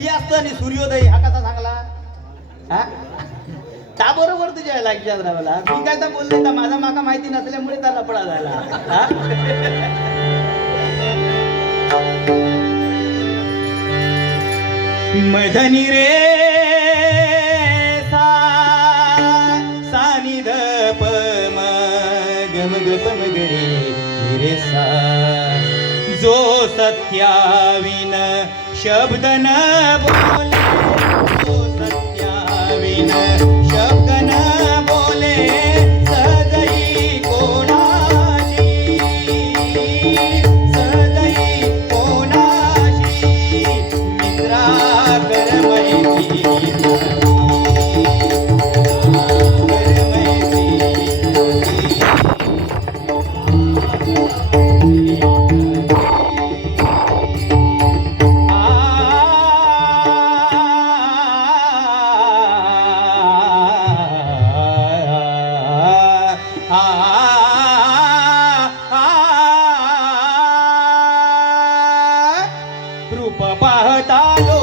सूर्यास्त आणि सूर्योदय हा कसा सांगला? हा? त्या बरोबर तुझ्या लक्षात राहिला मी काय तर बोलले तर माझा माका माहिती नसल्यामुळे त्या लपडा झाला. हा? मधनी रे सा सानी ध प म ग ग रे सा. जो सत्याविन शब्द न बोले जो सत्याविन शब्द হতালো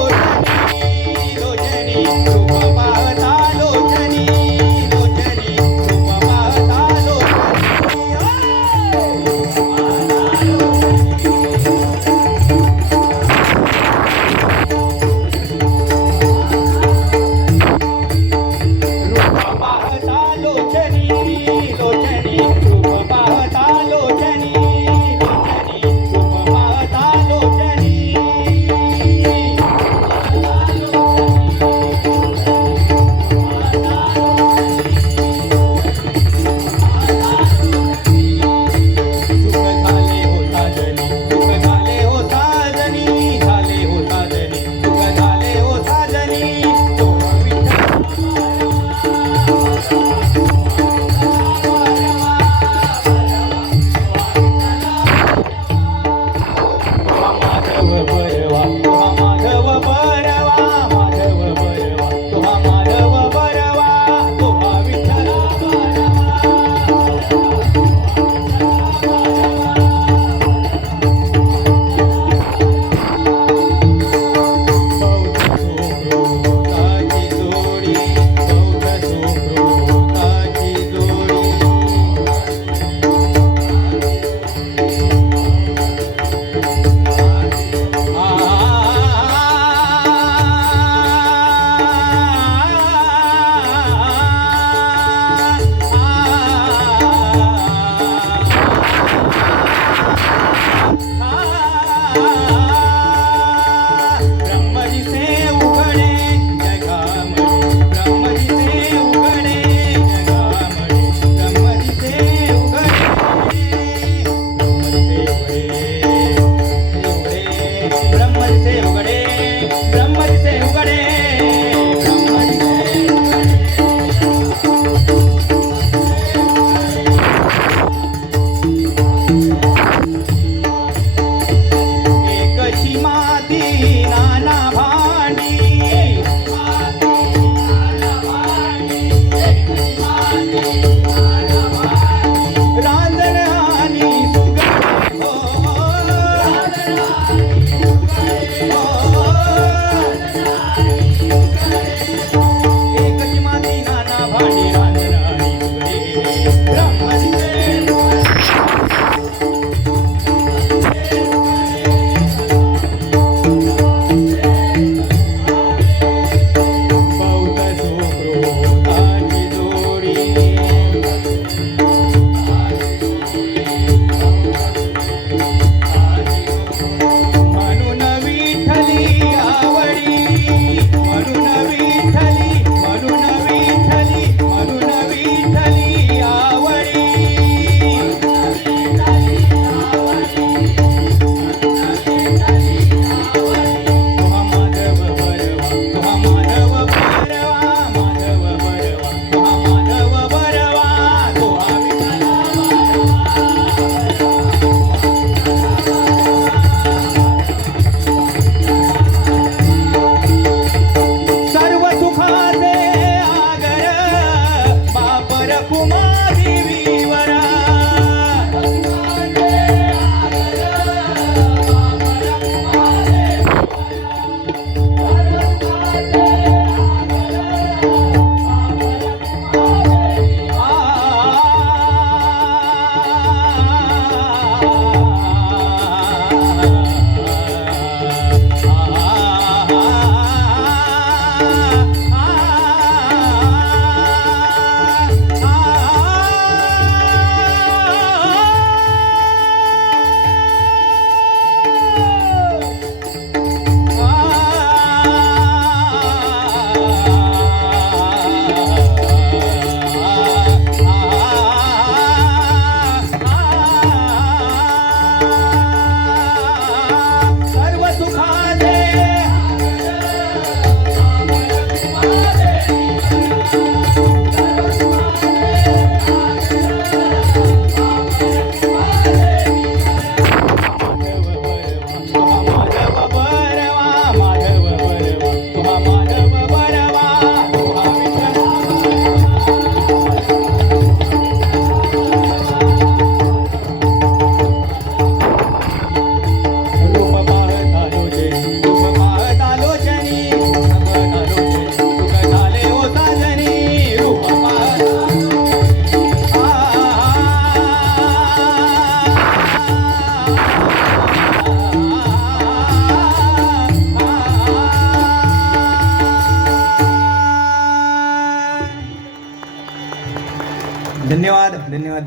धन्यवाद